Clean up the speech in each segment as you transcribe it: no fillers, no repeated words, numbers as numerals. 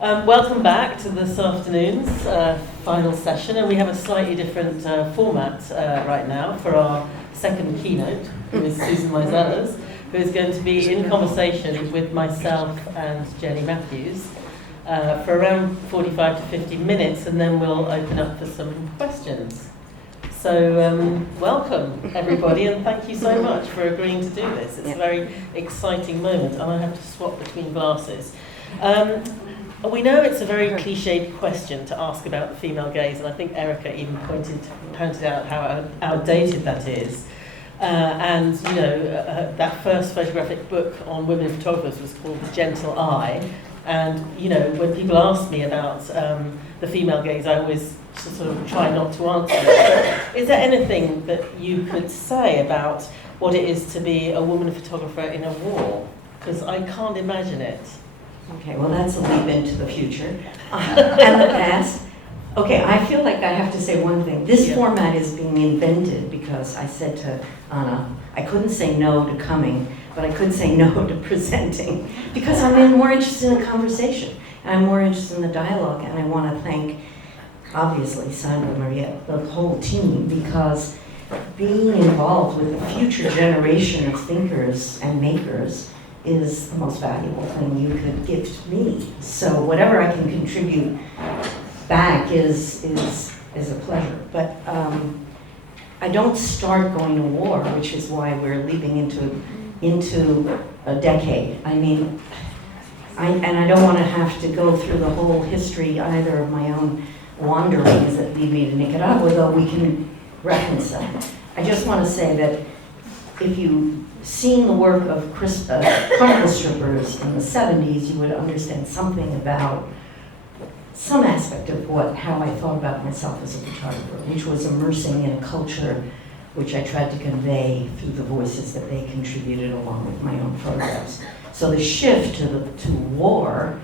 Welcome back to this afternoon's final session, and we have a slightly different format right now for our second keynote, who is Susan Meiselas, who is going to be in conversation with myself and Jenny Matthews for around 45 to 50 minutes, and then we'll open up for some questions. So welcome everybody, and thank you so much for agreeing to do this. It's a very exciting moment, and I have to swap between glasses. We know it's a very cliched question to ask about the female gaze, and I think Erica even pointed out how outdated that is. And you know, that first photographic book on women photographers was called The Gentle Eye. And you know, when people ask me about the female gaze, I always sort of try not to answer it. But is there anything that you could say about what it is to be a woman photographer in a war? Because I can't imagine it. Okay, well that's a leap into the future and the past. Okay, I feel like I have to say one thing. This format is being invented because I said to Anna, I couldn't say no to coming, but I could say no to presenting because I'm more interested in the conversation and I'm more interested in the dialogue, and I want to thank, obviously, Sandra, Maria, the whole team, because being involved with the future generation of thinkers and makers is the most valuable thing you could give to me. So whatever I can contribute back is a pleasure. But I don't start going to war, which is why we're leaping into a decade. I mean, I don't want to have to go through the whole history either of my own wanderings that lead me to Nicaragua, though we can reconcile. I just want to say that if you've seen the work of Carnival Strippers in the 70s, you would understand something about some aspect of how I thought about myself as a photographer, which was immersing in a culture which I tried to convey through the voices that they contributed along with my own photographs. So the shift to war,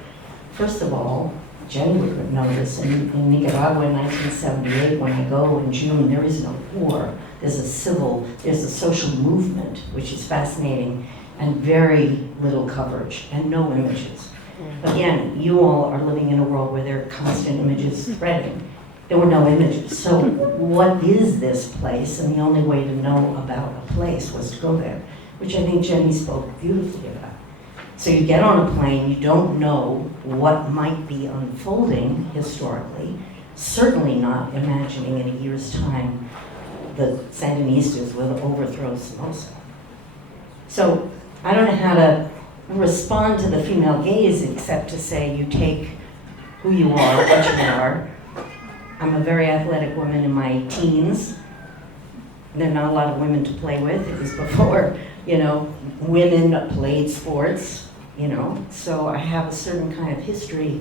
first of all, Jenny would know this, in Nicaragua in 1978, when I go in June, there is no war. There's a social movement, which is fascinating, and very little coverage, and no images. Again, you all are living in a world where there are constant images spreading. There were no images. So what is this place? And the only way to know about a place was to go there, which I think Jenny spoke beautifully about. So you get on a plane, you don't know what might be unfolding historically, certainly not imagining in a year's time the Sandinistas will overthrow Somoza. So I don't know how to respond to the female gaze except to say you take who you are, what you are. I'm a very athletic woman in my teens. There are not a lot of women to play with. It was before, you know, women played sports, you know. So I have a certain kind of history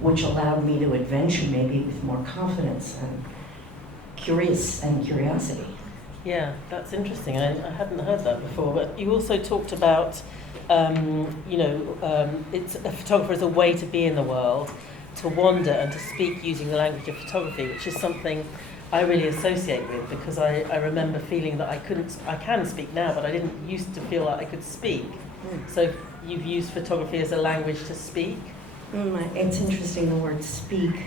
which allowed me to adventure maybe with more confidence and curiosity. Yeah, that's interesting. I hadn't heard that before. But you also talked about, it's a photographer as a way to be in the world, to wander and to speak using the language of photography, which is something I really associate with, because I remember feeling that I can speak now, but I didn't used to feel like I could speak. So you've used photography as a language to speak? It's interesting, the word speak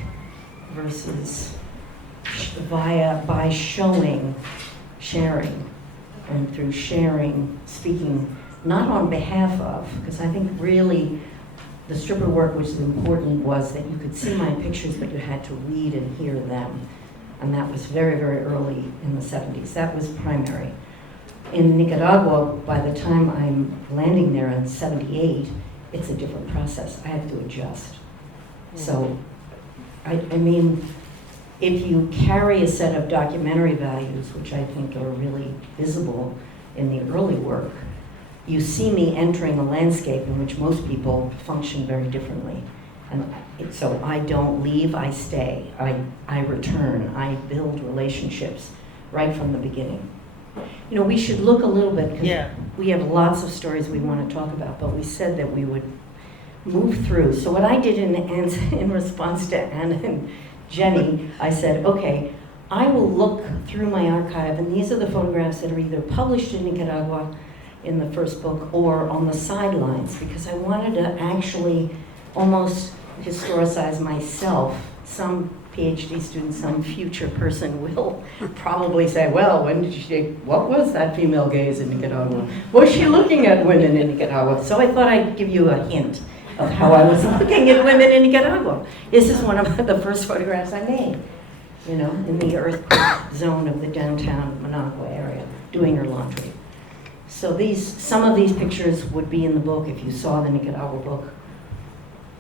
versus by showing, sharing, and through sharing, speaking, not on behalf of, because I think really the stripper work which was important was that you could see my pictures, but you had to read and hear them. And that was very, very early in the 70s. That was primary. In Nicaragua, by the time I'm landing there in 78, it's a different process. I have to adjust. So, I mean, if you carry a set of documentary values, which I think are really visible in the early work, you see me entering a landscape in which most people function very differently. And so I don't leave, I stay, I return, I build relationships right from the beginning. You know, we should look a little bit, because we have lots of stories we want to talk about, but we said that we would move through. So what I did in response to Anna and Jenny, I said, okay, I will look through my archive, and these are the photographs that are either published in Nicaragua in the first book or on the sidelines, because I wanted to actually almost historicize myself. Some PhD student, some future person will probably say, well, what was that female gaze in Nicaragua? Was she looking at women in Nicaragua? So I thought I'd give you a hint of how I was looking at women in Nicaragua. This is one of the first photographs I made, in the earthquake zone of the downtown Managua area, doing her laundry. So some of these pictures would be in the book if you saw the Nicaragua book,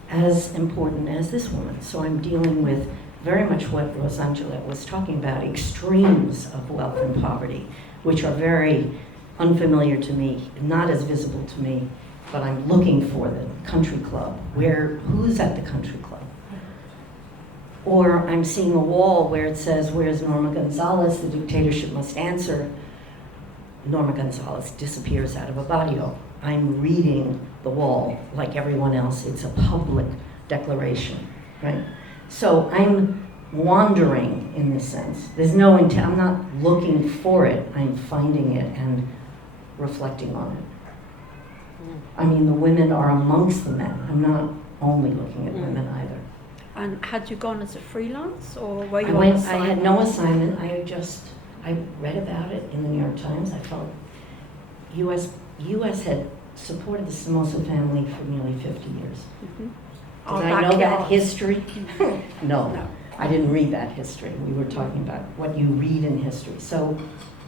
as important as this woman. So I'm dealing with very much what Rosangela was talking about, extremes of wealth and poverty, which are very unfamiliar to me, not as visible to me, but I'm looking for them. Country club, who's at the country club? Or I'm seeing a wall where it says, where's Norma Gonzalez? The dictatorship must answer. Norma Gonzalez disappears out of a barrio. I'm reading the wall like everyone else. It's a public declaration, right? So I'm wandering in this sense. There's no intent, I'm not looking for it, I'm finding it and reflecting on it. I mean, the women are amongst the men. I'm not only looking at women either. And had you gone as a freelance, or were you I on assignment? I had no assignment. I read about it in the New York Times. I felt U.S. had supported the Somoza family for nearly 50 years. Mm-hmm. Did I know that history? No, I didn't read that history. We were talking about what you read in history. So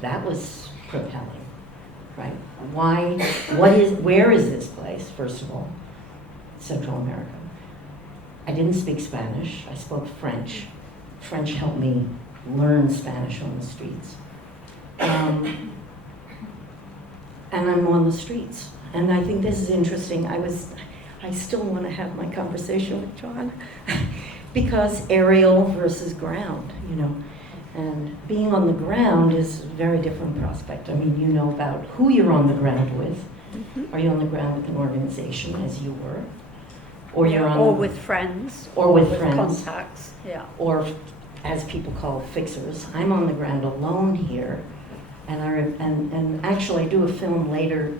that was propelling, right? Where is this place, first of all? Central America. I didn't speak Spanish. I spoke French. French helped me learn Spanish on the streets. And I'm on the streets. And I think this is interesting. I still want to have my conversation with John because aerial versus ground, and being on the ground is a very different prospect. I mean, you know about who you're on the ground with. Mm-hmm. Are you on the ground with an organization, as you were? Or you're on... Or with friends. Or with friends. Contacts, yeah. Or, as people call fixers. I'm on the ground alone here, and actually I do a film later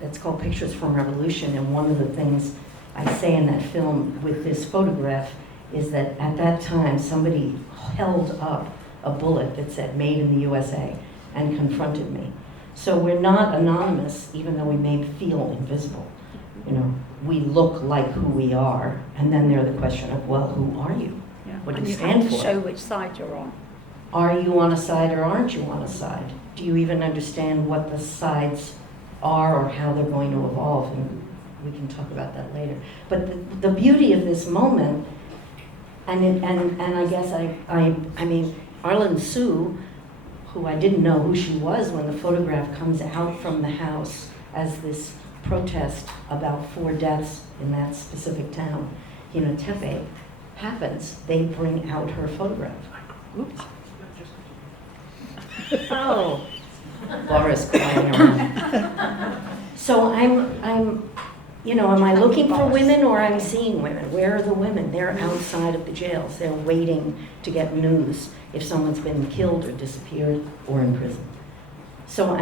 that's called Pictures from Revolution, and one of the things I say in that film with this photograph is that at that time somebody held up a bullet that said "Made in the USA" and confronted me. So we're not anonymous, even though we may feel invisible. We look like who we are, and then there's the question of, well, who are you? Yeah. What do and you you stand have to for? show which side you're on. Are you on a side or aren't you on a side? Do you even understand what the sides are or how they're going to evolve? And we can talk about that later. But the beauty of this moment, and I guess I mean, Arlen Sue, who I didn't know who she was when the photograph comes out from the house as this protest about 4 deaths in that specific town, Tepe, happens, they bring out her photograph. Oops. Oh, Laura's crying around. So am I looking for women or I'm seeing women? Where are the women? They're outside of the jails. They're waiting to get news if someone's been killed or disappeared or in prison. So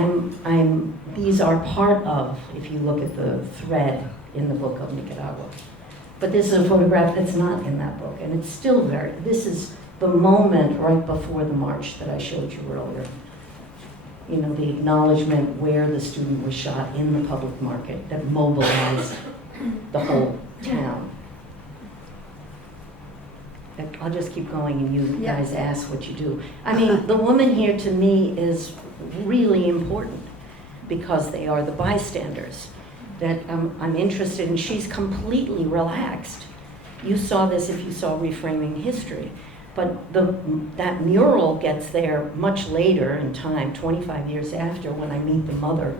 these are part of, if you look at the thread in the book of Nicaragua. But this is a photograph that's not in that book, and it's still this is the moment right before the march that I showed you earlier. The acknowledgement where the student was shot in the public market that mobilized the whole town. I'll just keep going and you guys ask what you do. I mean, the woman here to me is really important because they are the bystanders that I'm interested in. She's completely relaxed. You saw this if you saw Reframing History. But that mural gets there much later in time, 25 years after, when I meet the mother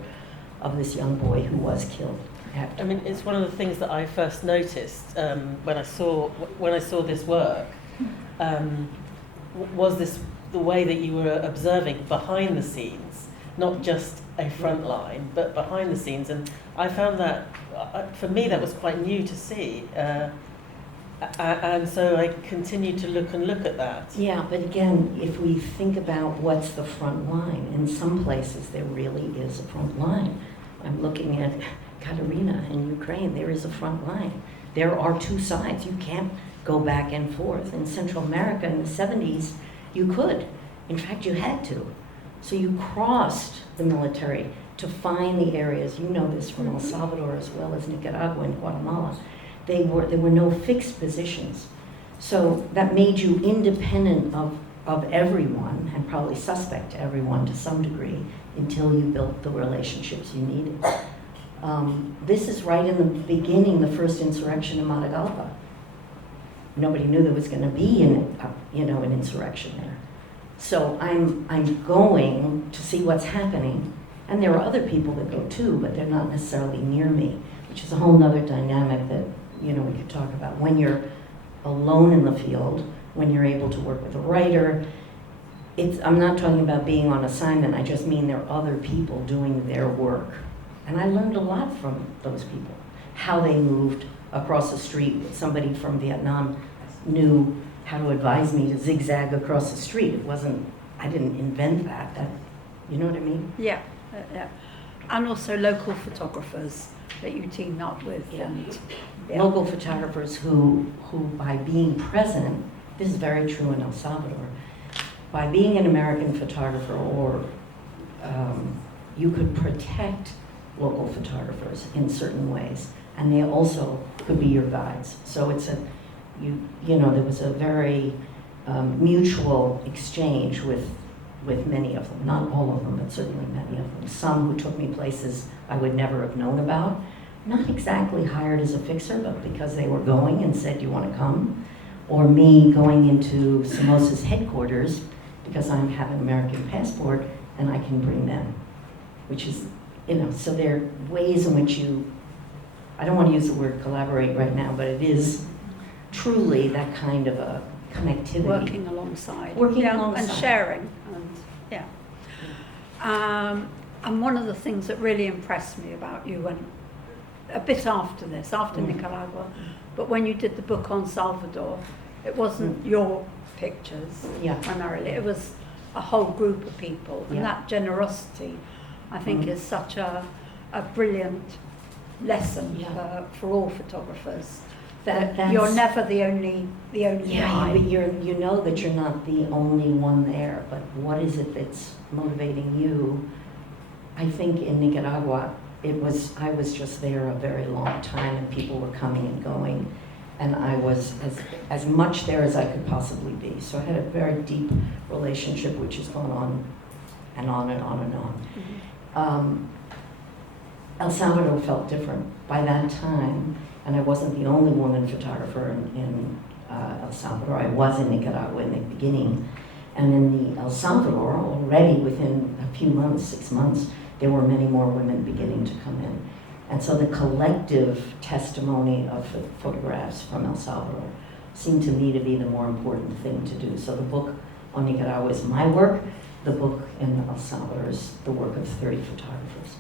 of this young boy who was killed. I mean, it's one of the things that I first noticed when I saw this work. Was this the way that you were observing behind the scenes, not just a front line, but behind the scenes? And I found that, for me, that was quite new to see. And so I continued to look at that. Yeah, but again, if we think about what's the front line, in some places there really is a front line. I'm looking at Katerina in Ukraine, there is a front line. there are two sides. You can't go back and forth. In Central America in the 70s, you could. In fact, you had to. So you crossed the military to find the areas. You know this from El Salvador as well as Nicaragua and Guatemala. There were no fixed positions. So that made you independent of everyone, and probably suspect to everyone to some degree, until you built the relationships you needed. This is right in the beginning, the first insurrection in Matagalpa. Nobody knew there was going to be an insurrection there. So I'm going to see what's happening, and there are other people that go too, but they're not necessarily near me, which is a whole other dynamic that we could talk about. When you're alone in the field, when you're able to work with a writer, I'm not talking about being on assignment, I just mean there are other people doing their work. And I learned a lot from those people. How they moved across the street. Somebody from Vietnam knew how to advise me to zigzag across the street. I didn't invent that. You know what I mean? Yeah. And also local photographers that you teamed up with. Yeah. Local photographers who by being present, this is very true in El Salvador, by being an American photographer, or you could protect local photographers in certain ways, and they also could be your guides. So it's there was a very mutual exchange with many of them, not all of them, but certainly many of them. Some who took me places I would never have known about, not exactly hired as a fixer, but because they were going and said, "Do you want to come?" Or me going into Somoza's headquarters because I have an American passport and I can bring them, which is, so there are ways in which I don't want to use the word collaborate right now, but it is truly that kind of a connectivity. Working alongside. And sharing. And one of the things that really impressed me about you, and a bit after Nicaragua, but when you did the book on Salvador, it wasn't your pictures primarily, it was a whole group of people, and that generosity, I think, is such a brilliant lesson for all photographers, that you're never the only eye. But you know that you're not the only one there, but what is it that's motivating you? I think in Nicaragua, I was just there a very long time, and people were coming and going, and I was as much there as I could possibly be. So I had a very deep relationship, which has gone on and on and on and on. Mm-hmm. El Salvador felt different by that time, and I wasn't the only woman photographer in El Salvador. I was in Nicaragua in the beginning, and in the El Salvador, already within a few months, 6 months, there were many more women beginning to come in. And so the collective testimony of photographs from El Salvador seemed to me to be the more important thing to do. So the book on Nicaragua is my work. The book in El Salvador is the work of 30 photographers.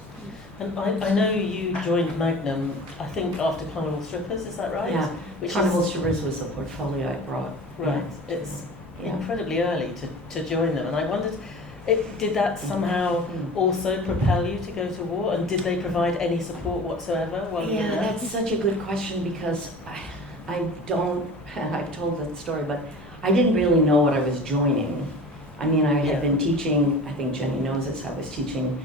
And I know you joined Magnum, I think, after Carnival Strippers, is that right? Yeah, Carnival Strippers was the portfolio I brought. Right, it's incredibly early to join them, and I wondered, did that somehow also propel you to go to war, and did they provide any support whatsoever while you were there? That's such a good question, because I've told that story, but I didn't really know what I was joining. I mean, I had been teaching, I think Jenny knows this, I was teaching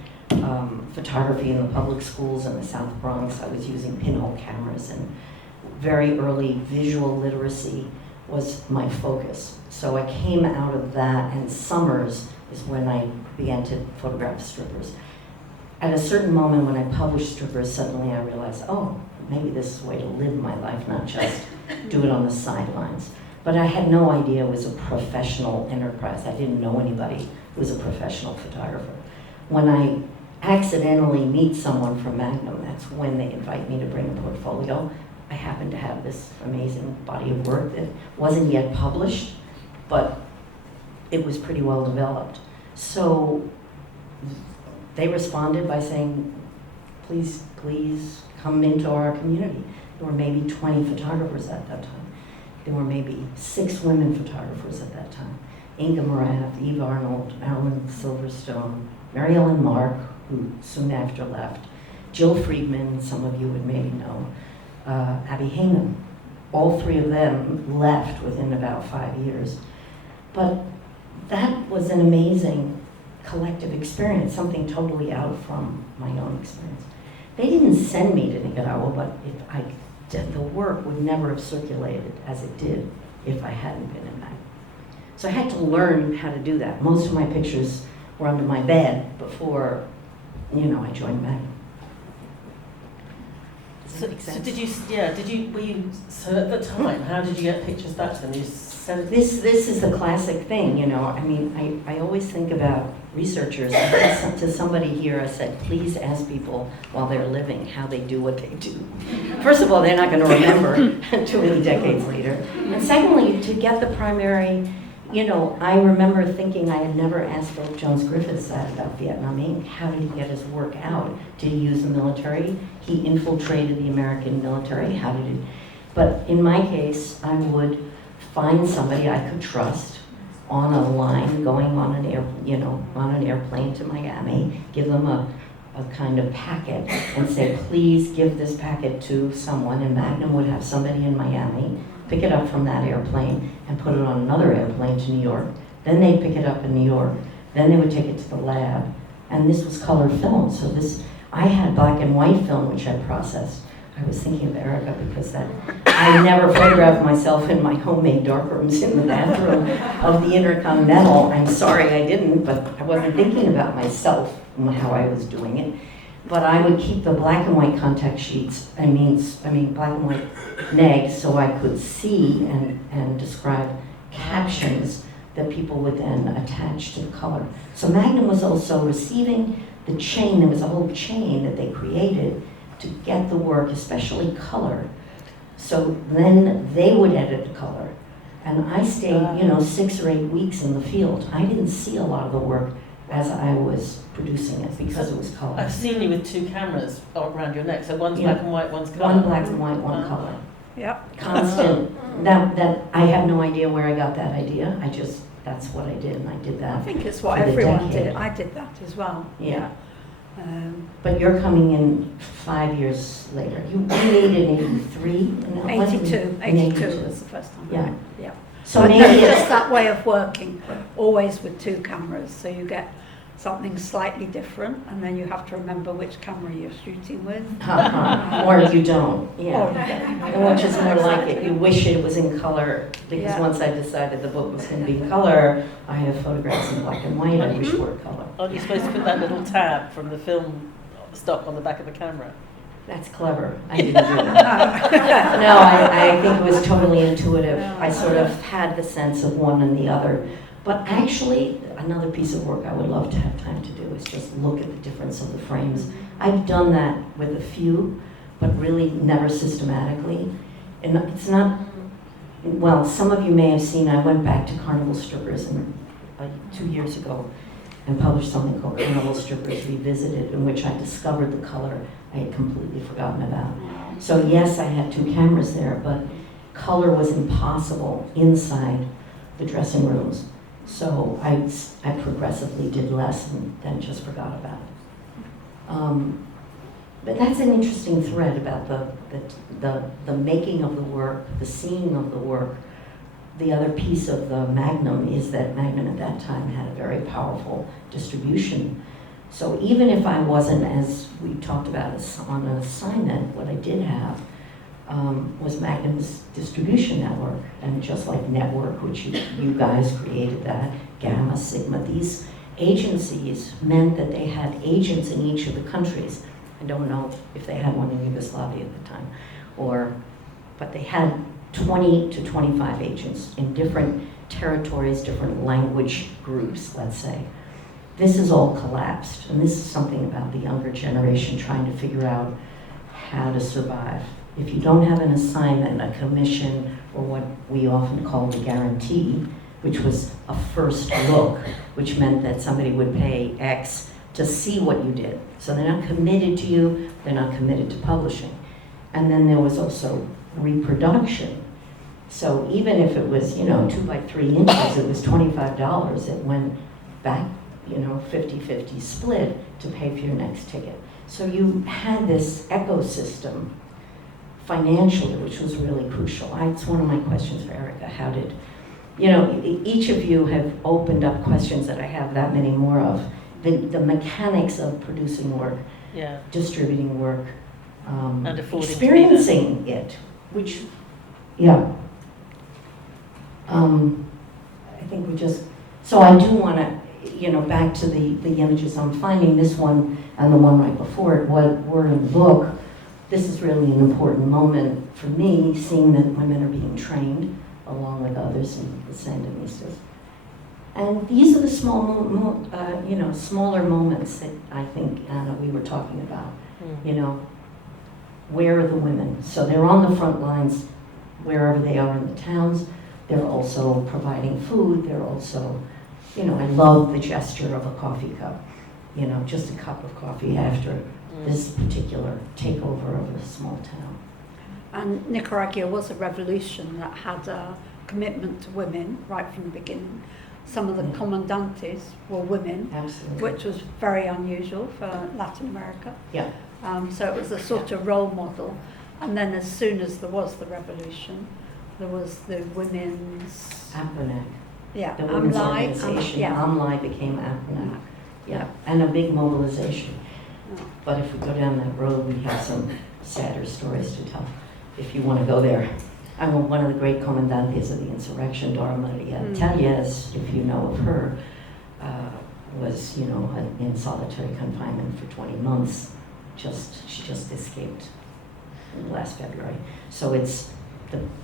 photography in the public schools in the South Bronx. I was using pinhole cameras, and very early visual literacy was my focus. So I came out of that, and summers is when I began to photograph strippers. At a certain moment when I published Strippers, suddenly I realized, maybe this is a way to live my life, not just do it on the sidelines. But I had no idea it was a professional enterprise. I didn't know anybody who was a professional photographer. When I accidentally meet someone from Magnum, that's when they invite me to bring a portfolio. I happen to have this amazing body of work that wasn't yet published, but it was pretty well developed. So they responded by saying, please come into our community. There were maybe 20 photographers at that time. There were maybe 6 women photographers at that time. Inga Morath, Eve Arnold, Marilyn Silverstone, Mary Ellen Mark, who soon after left, Jill Friedman, some of you would maybe know, Abby Heyman. All three of them left within about 5 years. But that was an amazing collective experience, something totally out from my own experience. They didn't send me to Nicaragua, but the work would never have circulated as it did if I hadn't been in Magnum. So I had to learn how to do that. Most of my pictures were under my bed before, I joined Magnum. So at the time, how did you get pictures back to them? You sent This is the classic thing, I always think about researchers. To somebody here, I said, please ask people while they're living how they do what they do. First of all, they're not going to remember too many decades later. And secondly, to get the primary, I remember thinking I had never asked Philip Jones Griffiths that about Vietnam Inc. How did he get his work out? Did he use the military? He infiltrated the American military. How did he? But in my case, I would find somebody I could trust on a line going on an airplane to Miami, give them a kind of packet and say, please give this packet to someone, and Magnum would have somebody in Miami pick it up from that airplane and put it on another airplane to New York. Then they'd pick it up in New York. Then they would take it to the lab. And this was color film, so I had black and white film, which I processed. I was thinking of Erica because I never photographed myself in my homemade darkrooms in the bathroom of the Intercontinental. I'm sorry I didn't, but I wasn't thinking about myself and how I was doing it. But I would keep the black and white contact sheets, black and white negs, so I could see and describe captions that people would then attach to the color. So Magnum was also receiving the chain. There was a whole chain that they created to get the work, especially color. So then they would edit the color. And I stayed, 6 or 8 weeks in the field. I didn't see a lot of the work as I was producing it because it was color. I've seen you with 2 cameras around your neck, so one's black and white, one's color. One black and white, one color. Yep. Constant. That I have no idea where I got that idea. That's what I did, and I did that. I think it's what for the everyone decade. did. I did that as well. Yeah. But you're coming in 5 years later. You made it in 83? 82. 82 was the first time. Yeah. Yeah. So But maybe no, it's just that way of working, always with 2 cameras, so you get something slightly different, and then you have to remember which camera you're shooting with. or you don't. Or Yeah. you don't. And which is more like it. You wish it was in color, because Yeah. once I decided the book was going to be in color, I have photographs in black and white. I wish were color. Aren't you supposed to put that little tab from the film stock on the back of the camera? That's clever. I didn't do that. No, I think it was totally intuitive. I sort of had the sense of one and the other. But actually, another piece of work I would love to have time to do is just look at the difference of the frames. I've done that with a few, but really never systematically. And it's not, well, some of you may have seen, I went back to Carnival Strippers 2 years ago and published something called Carnival Strippers Revisited, in which I discovered the color I had completely forgotten about. So yes, I had 2 cameras there, but color was impossible inside the dressing rooms. So I progressively did less and then just forgot about it. But that's an interesting thread about the making of the work, the seeing of the work. The other piece of the Magnum is that Magnum at that time had a very powerful distribution. So even if I wasn't, as we talked about, on an assignment, what I did have was Magnum's distribution network. And just like Network, which you guys created that, Gamma, Sigma, these agencies meant that they had agents in each of the countries. I don't know if they had one in Yugoslavia at the time, but they had 20 to 25 agents in different territories, different language groups, let's say. This is all collapsed, and this is something about the younger generation trying to figure out how to survive. If you don't have an assignment, a commission, or what we often call the guarantee, which was a first look, which meant that somebody would pay X to see what you did. So they're not committed to you, they're not committed to publishing. And then there was also reproduction. So even if it was, 2 by 3 inches, it was $25. It went back, 50-50 split to pay for your next ticket. So you had this ecosystem financially, which was really crucial. It's one of my questions for Erica. How did, each of you have opened up questions that I have that many more of. The mechanics of producing work, distributing work, and experiencing it, which, I think we just, so I do want to, back to the images I'm finding, this one and the one right before it, what were in the book. This is really an important moment for me, seeing that women are being trained along with others in the Sandinistas. And these are the smaller moments that I think, Anna, we were talking about. Where are the women? So they're on the front lines wherever they are in the towns. They're also providing food. They're also, I love the gesture of a coffee cup, just a cup of coffee after this particular takeover of a small town. And Nicaragua was a revolution that had a commitment to women right from the beginning. Some of the comandantes were women, which was very unusual for Latin America. Yeah. So it was a sort of role model. And then as soon as there was the revolution, there was the women's... AMPANAC. Yeah, the women's organization. AMLAI became AMPANAC. Yeah, and a big mobilization. But if we go down that road, we have some sadder stories to tell, if you want to go there. I'm one of the great comandantes of the insurrection, Dora Maria Tellez, if you know of her, was, in solitary confinement for 20 months. She just escaped last February. So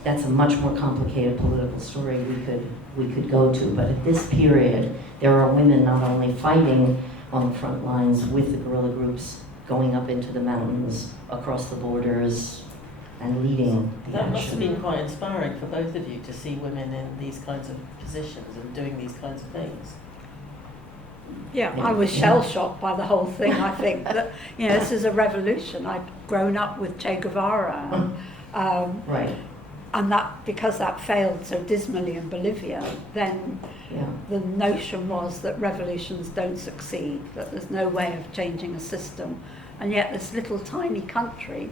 that's a much more complicated political story we could go to. But at this period, there are women not only fighting on the front lines with the guerrilla groups, going up into the mountains, across the borders, and leading the That action. must have been quite inspiring for both of you to see women in these kinds of positions and doing these kinds of things. Yeah, I was shell-shocked by the whole thing. I think that, this is a revolution. I'd grown up with Che Guevara. Right. And that, because that failed so dismally in Bolivia, then the notion was that revolutions don't succeed, that there's no way of changing a system. And yet this little tiny country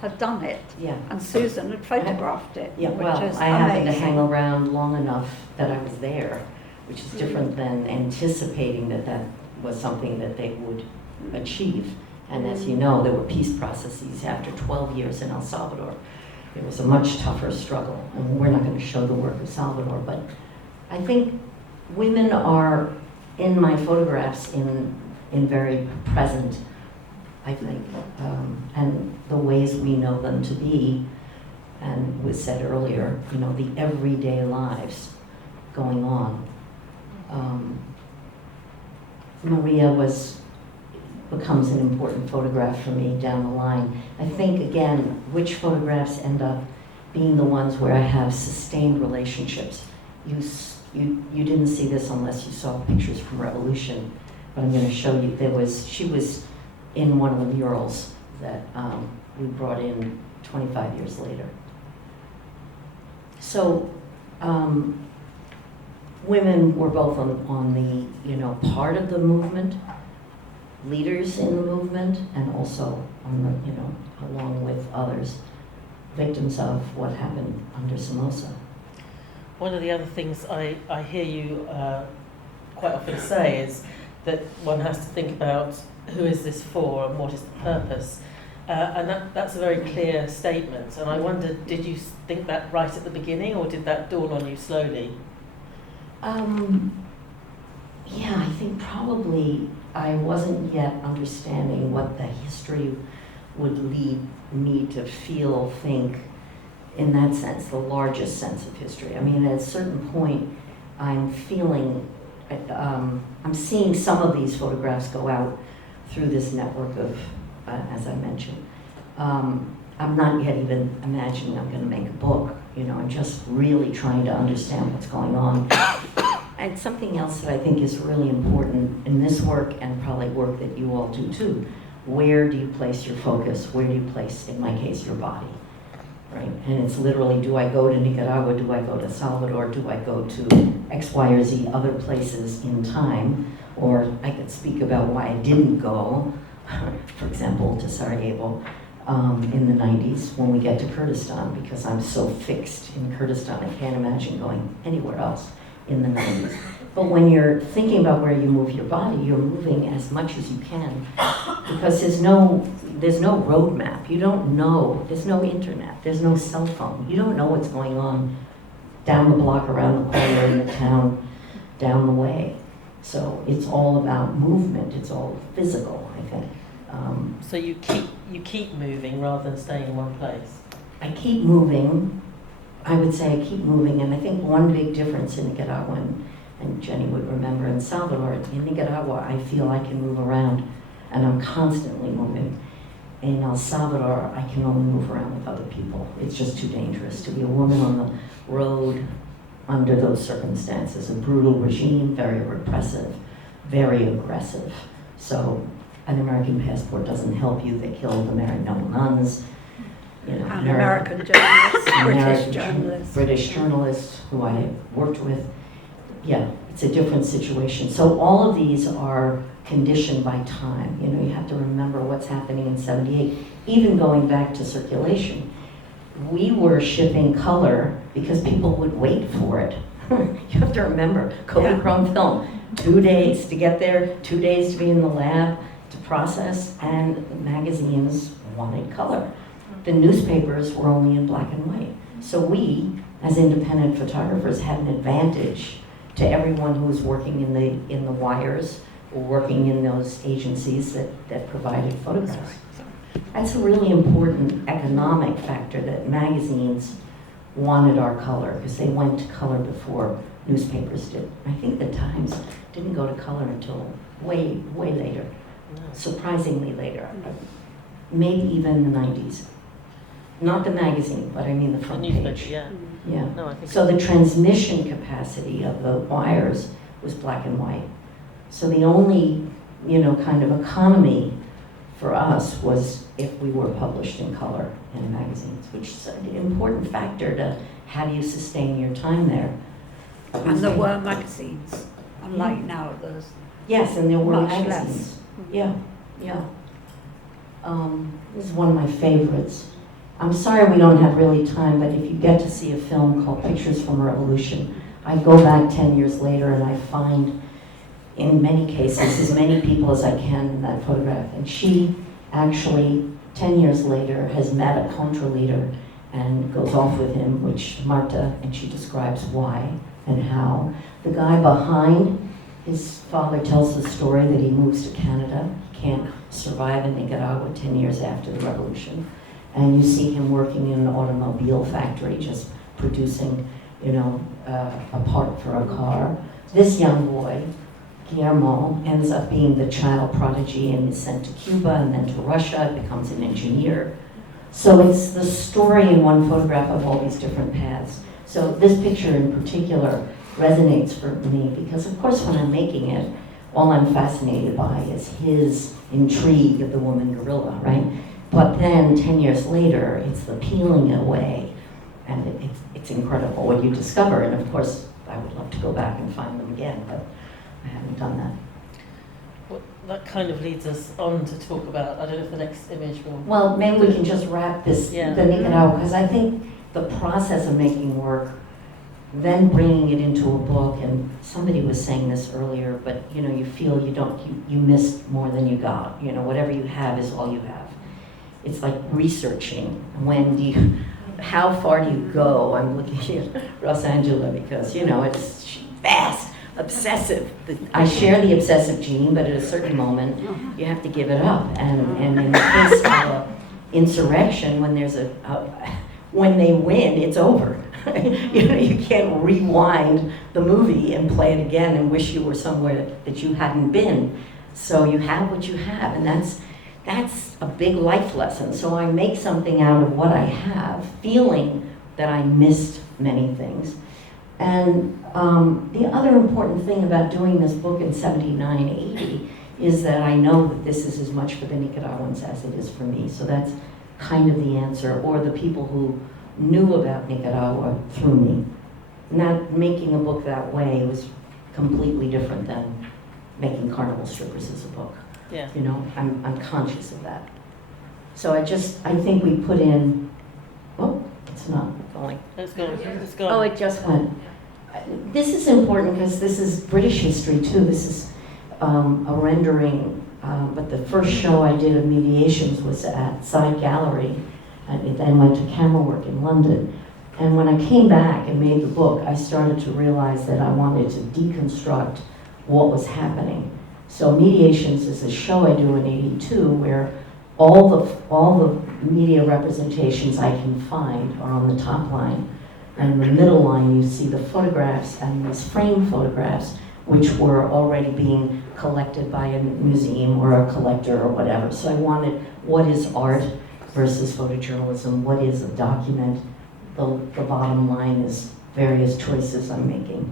had done it. Yeah. And Susan had photographed it. Yeah, which well, is I happened to amazing. hang around long enough that I was there, which is different than anticipating that was something that they would achieve. And as you know, there were peace processes after 12 years in El Salvador. It was a much tougher struggle, and we're not going to show the work of Salvador, but I think women are, in my photographs, in very present, I think, and the ways we know them to be, and was said earlier, the everyday lives going on. Maria becomes an important photograph for me down the line. I think, again, which photographs end up being the ones where I have sustained relationships. You didn't see this unless you saw pictures from Revolution, but I'm going to show you. She was in one of the murals that we brought in 25 years later. So women were both on the part of the movement, leaders in the movement, and also on the along with others, victims of what happened under Somoza. One of the other things I hear you quite often say is that one has to think about who is this for and what is the purpose. And that's a very clear statement. And I wonder, did you think that right at the beginning, or did that dawn on you slowly? Yeah, I think probably I wasn't yet understanding what the history would lead me to feel, think, in that sense, the largest sense of history. I mean, at a certain point, I'm feeling, I'm seeing some of these photographs go out through this network of, as I mentioned. I'm not yet even imagining I'm going to make a book. I'm just really trying to understand what's going on. And something else that I think is really important in this work, and probably work that you all do too, where do you place your focus? Where do you place, in my case, your body? Right? And it's literally, do I go to Nicaragua? Do I go to Salvador? Do I go to X, Y, or Z other places in time? Or I could speak about why I didn't go, for example, to Sarajevo. in the 90s when we get to Kurdistan, because I'm so fixed in Kurdistan, I can't imagine going anywhere else in the 90s. But when you're thinking about where you move your body, you're moving as much as you can, because there's no roadmap. You don't know, there's no internet, there's no cell phone. You don't know what's going on down the block, around the corner, in the town, down the way. So it's all about movement, it's all physical, I think. So you keep moving rather than staying in one place. I keep moving. I would say I keep moving, and I think one big difference in Nicaragua, and Jenny would remember in Salvador, in Nicaragua I feel I can move around, and I'm constantly moving. In El Salvador, I can only move around with other people. It's just too dangerous to be a woman on the road under those circumstances. A brutal regime, very repressive, very aggressive. So an American passport doesn't help you. They killed the Maryknoll nuns. You know, And American journalists, British journalists who I worked with. Yeah, it's a different situation. So all of these are conditioned by time. You know, you have to remember what's happening in 78. Even going back to circulation, we were shipping color because people would wait for it. You have to remember, Kodachrome film, 2 days to get there, 2 days to be in the lab to process, and magazines wanted color. The newspapers were only in black and white. So we, as independent photographers, had an advantage to everyone who was working in the wires or working in those agencies that provided photographs. That's a really important economic factor, that magazines wanted our color because they went to color before newspapers did. I think the Times didn't go to color until way, way later, surprisingly later, maybe even the 90s. Not the magazine, but I mean the front page. Yeah. Yeah. No, I think So the transmission capacity of the wires was black and white. So the only, kind of economy for us was if we were published in color in magazines, which is an important factor to how do you sustain your time there. and there were magazines, unlike now there's Yes, and there were much magazines. less. Yeah, yeah. This is one of my favorites. I'm sorry we don't have really time, but if you get to see a film called Pictures from Revolution, I go back 10 years later and I find, in many cases, as many people as I can in that photograph. And she actually, 10 years later, has met a Contra leader and goes off with him, which Marta, and she describes why and how. The guy behind, his father tells the story that he moves to Canada. He can't survive in Nicaragua 10 years after the revolution. And you see him working in an automobile factory, just producing, a part for a car. This young boy, Guillermo, ends up being the child prodigy and is sent to Cuba and then to Russia, becomes an engineer. So it's the story in one photograph of all these different paths. So this picture in particular resonates for me because, of course, when I'm making it, all I'm fascinated by is his intrigue of the woman gorilla, right? But then 10 years later, it's the peeling away, and it's incredible what you discover. And of course, I would love to go back and find them again, but I haven't done that. Well, that kind of leads us on to talk about, I don't know if the next image will... Well, maybe we can just wrap this, the Nicaragua, because I think the process of making work, then bringing it into a book, and somebody was saying this earlier, but you feel you missed more than you got. Whatever you have is all you have. It's like researching. How far do you go? I'm looking at Rosangela because, it's fast, obsessive. I share the obsessive gene, but at a certain moment, you have to give it up. And in the case of insurrection, when they win, it's over. You can't rewind the movie and play it again and wish you were somewhere that you hadn't been. So you have what you have, and that's a big life lesson. So I make something out of what I have, feeling that I missed many things. And the other important thing about doing this book in 79, 80 is that I know that this is as much for the Nicaraguans as it is for me. So that's kind of the answer, or the people who knew about Nicaragua through me. Not making a book that way was completely different than making Carnival Strippers as a book. Yeah. I'm conscious of that. So I think we put in, oh, it's not going. It's gone. It's gone. Oh, it just went. This is important because this is British history too. This is a rendering, but the first show I did of Mediations was at Side Gallery, and it then went to camera work in London. And when I came back and made the book, I started to realize that I wanted to deconstruct what was happening. So Mediations is a show I do in '82 where all the media representations I can find are on the top line. And in the middle line, you see the photographs and these frame photographs, which were already being collected by a museum or a collector or whatever. So I wanted, what is art versus photojournalism? What is a document? The bottom line is various choices I'm making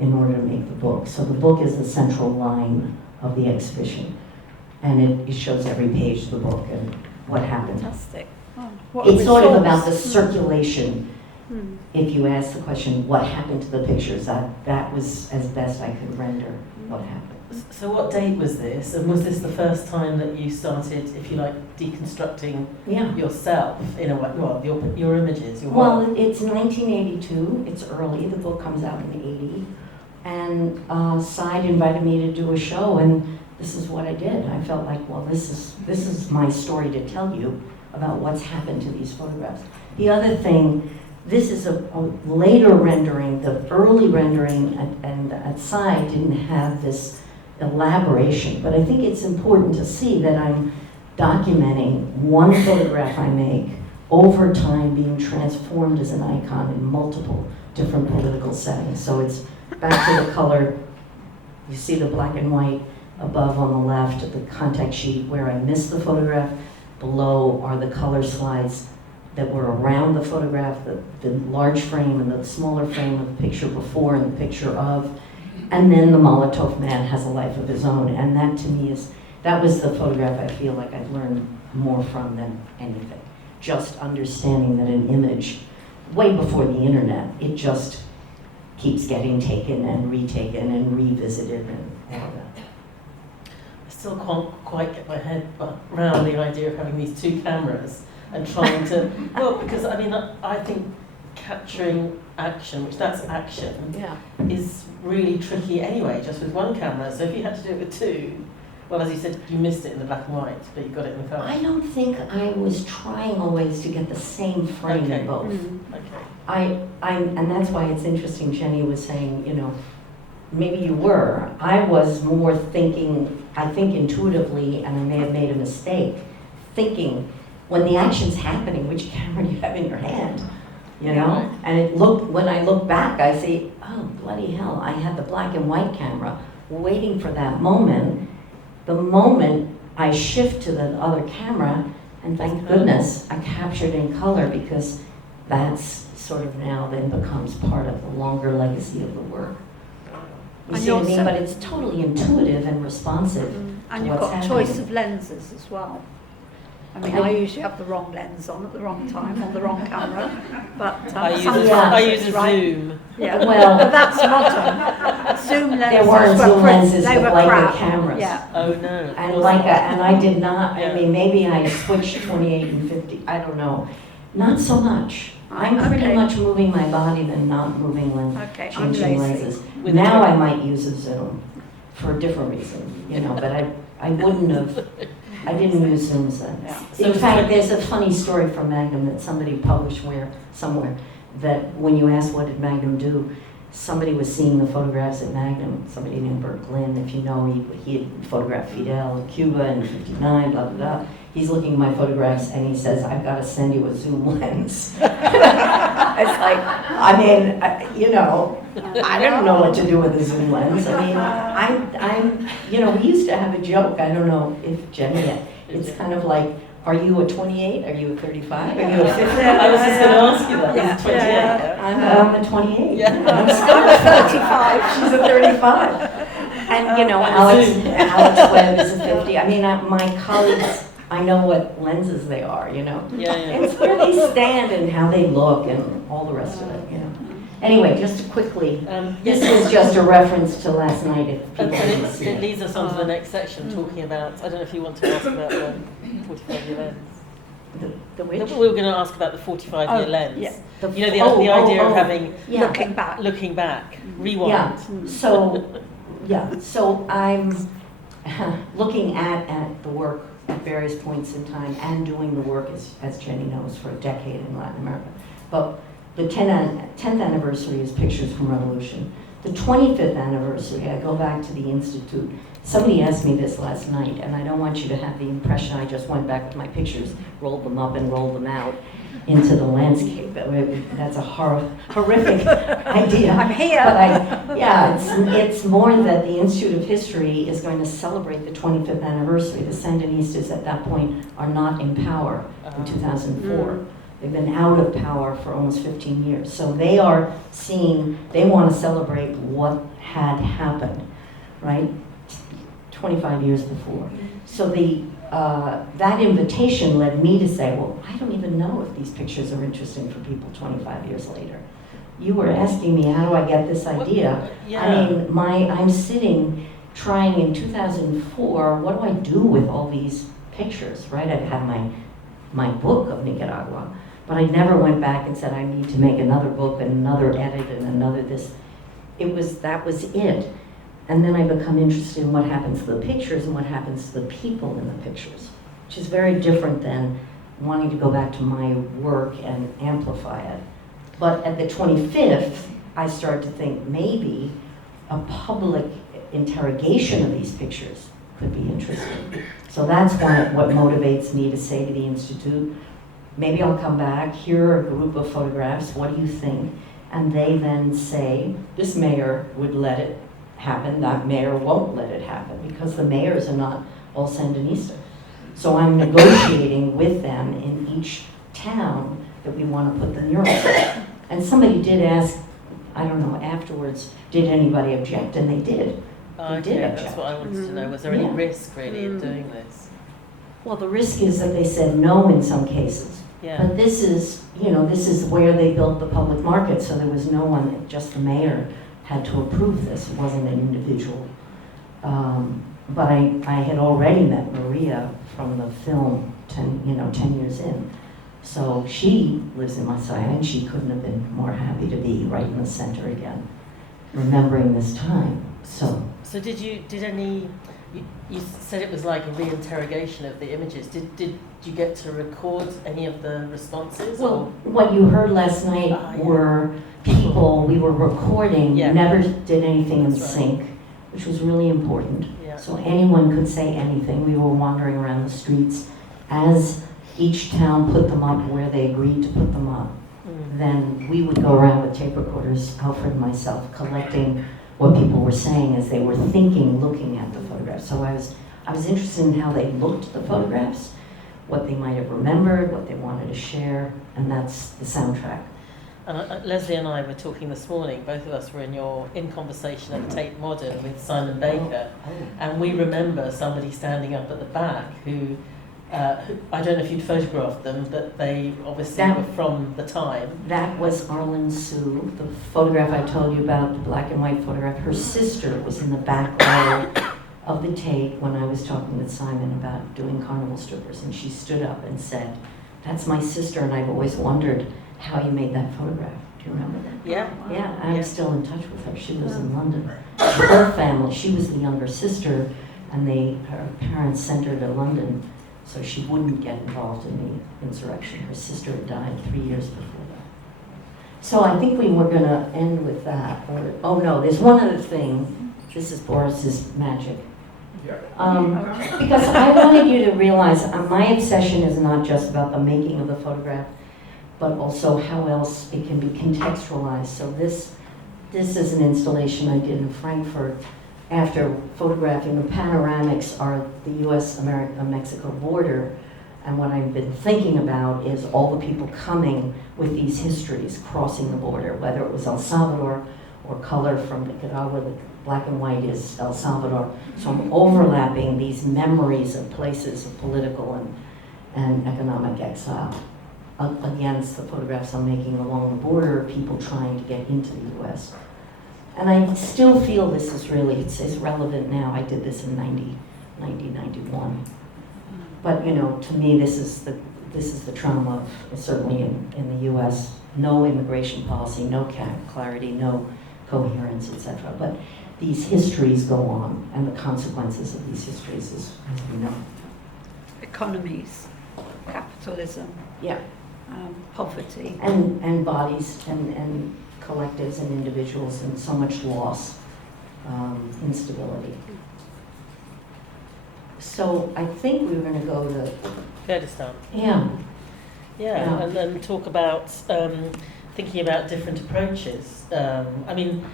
in order to make the book. So the book is the central line of the exhibition. And it shows every page of the book and what happened. Fantastic. It's sort of about the circulation. If you ask the question, what happened to the pictures, that was as best I could render what happened. So what date was this? And was this the first time that you started, if you like, deconstructing yourself in a way? Well, your images, your work. It's 1982. It's early. The book comes out in '80. And Side invited me to do a show, and this is what I did. I felt like, well, this is my story to tell you about what's happened to these photographs. The other thing, this is a later rendering. The early rendering at Side didn't have this elaboration, but I think it's important to see that I'm documenting one photograph I make over time being transformed as an icon in multiple different political settings. So it's back to the color. You see the black and white above on the left of the contact sheet where I missed the photograph. Below are the color slides that were around the photograph, the large frame and the smaller frame of the picture before and the picture of. And then the Molotov man has a life of his own. And that to me that was the photograph I feel like I've learned more from than anything. Just understanding that an image, way before the internet, it just keeps getting taken and retaken and revisited and all of that. I still can't quite get my head around the idea of having these two cameras and trying to, well, because I mean, I think capturing action, which that's action, is really tricky anyway, just with one camera. So if you had to do it with two, well, as you said, you missed it in the black and white, but you got it in the color. I don't think I was trying always to get the same frame in both. Okay. And that's why it's interesting, Jenny was saying, maybe you were. I was more thinking, I think intuitively, and I may have made a mistake, thinking, when the action's happening, which camera do you have in your hand? And when I look back, I say, oh, bloody hell, I had the black and white camera waiting for that moment. The moment I shift to the other camera, and thank goodness I captured in color, because that's sort of now then becomes part of the longer legacy of the work. You see what I mean? But it's totally intuitive and responsive to and you've what's got happening. choice of lenses as well. I mean, I usually have the wrong lens on at the wrong time on the wrong camera, but I use a right. zoom. Yeah, Well, but that's modern. Zoom lenses there weren't zoom lenses they with were Leica crap. cameras. Yeah. Oh no. And and I did not, Yeah. I mean, maybe I switched 28 and 50, I don't know. Not so much. I'm pretty much moving my body than not moving Okay, I'm changing lazy. lenses. Now I might use a zoom for a different reason, but I wouldn't have, I didn't use zooms then. Yeah. In fact, there's a funny story from Magnum that somebody published somewhere, that when you ask what did Magnum do, somebody was seeing the photographs at Magnum, somebody named Bert Glynn, if you know, he had photographed Fidel in Cuba in '59, blah, blah, blah. He's looking at my photographs and he says, I've got to send you a zoom lens. It's like, I mean, I don't know what to do with a zoom lens. I mean, I'm we used to have a joke, I don't know if Jenny, it's kind of like, are you a 28? Are you a 35? Are you a 50? I was just going to ask you that. It's 28. I'm a 28. Yeah. I'm still a 35. She's a 35. And Alex Webb is a 50. I mean, my colleagues, I know what lenses they are, Yeah. It's where they stand and how they look and all the rest of it, Anyway, just quickly, this yes. is just a reference to last night if people And didn't see it it. leads us on to the next section, talking about, I don't know if you want to ask about the 45-year lens. The which? We were going to ask about the 45-year Oh, lens. yeah. You know, the idea of having, Yeah. Looking back. rewind. Yeah, so I'm looking at the work at various points in time and doing the work, as Jenny knows, for a decade in Latin America. But the 10th anniversary is Pictures from Revolution. The 25th anniversary, I go back to the Institute. Somebody asked me this last night, and I don't want you to have the impression I just went back with my pictures, rolled them up and rolled them out into the landscape. That's a horrific idea. I'm here. But it's more that the Institute of History is going to celebrate the 25th anniversary. The Sandinistas at that point are not in power in 2004. They've been out of power for almost 15 years. So they are they want to celebrate what had happened, right? 25 years before. So that invitation led me to say, well, I don't even know if these pictures are interesting for people 25 years later. You were asking me, how do I get this idea? Yeah. I mean, I'm sitting trying in 2004, what do I do with all these pictures, right? I've had my book of Nicaragua, but I never went back and said, I need to make another book and another edit and another this. That was it. And then I become interested in what happens to the pictures and what happens to the people in the pictures, which is very different than wanting to go back to my work and amplify it. But at the 25th, I started to think maybe a public interrogation of these pictures could be interesting. So that's what motivates me to say to the Institute, maybe I'll come back, here are a group of photographs, what do you think? And they then say, this mayor would let it happen, that mayor won't let it happen, because the mayors are not all Sandinista. So I'm negotiating with them in each town that we want to put the murals in. And somebody did ask, I don't know, afterwards, did anybody object? And they did. They did object. That's what I wanted to know. Was there any risk, really, of doing this? Well, the risk is that they said no in some cases. Yeah. But this is where they built the public market, so there was no one, just the mayor had to approve this. It wasn't an individual. But I had already met Maria from the film 10 years in. So she lives in Masaya, and she couldn't have been more happy to be right in the center again, remembering this time. So did you said it was like a reinterrogation of the images. Did you get to record any of the responses? Well, what you heard last night were people we were recording, never did anything in sync, which was really important. Yeah. So anyone could say anything. We were wandering around the streets as each town put them up where they agreed to put them up. Then we would go around with tape recorders, Alfred and myself, collecting what people were saying as they were thinking, looking at the photographs. So I was interested in how they looked at the photographs, what they might have remembered, what they wanted to share, and that's the soundtrack. And Leslie and I were talking this morning, both of us were in conversation at Tate Modern with Simon Baker, and we remember somebody standing up at the back who I don't know if you'd photographed them, but they obviously were from the time. That was Arlen Sue, the photograph I told you about, the black and white photograph. Her sister was in the back row of the Tate when I was talking with Simon about doing Carnival Strippers, and she stood up and said, "That's my sister, and I've always wondered how you made that photograph." Do you remember that? Yeah. Yeah, I'm still in touch with her. She lives in London. Her family, she was the younger sister, and her parents sent her to London so she wouldn't get involved in the insurrection. Her sister had died 3 years before that. So I think we were going to end with that. Oh no, there's one other thing. This is Boris's magic. Because I wanted you to realize my obsession is not just about the making of the photograph, but also how else it can be contextualized. So this is an installation I did in Frankfurt after photographing. The panoramics are the US-Mexico border, and what I've been thinking about is all the people coming with these histories crossing the border, whether it was El Salvador or color from Nicaragua. The black and white is El Salvador. So I'm overlapping these memories of places of political and economic exile. against the photographs I'm making along the border, people trying to get into the US. And I still feel this is really, it's relevant now. I did this in 91. But to me, this is the trauma of, certainly in the US, no immigration policy, no clarity, no coherence, etc. But these histories go on, and the consequences of these histories is, as we know. Economies, capitalism, Yeah. Poverty. And bodies and collectives and individuals, and so much loss, instability. So I think we were going to go to Kurdistan. Yeah. Yeah, and then talk about thinking about different approaches. I mean,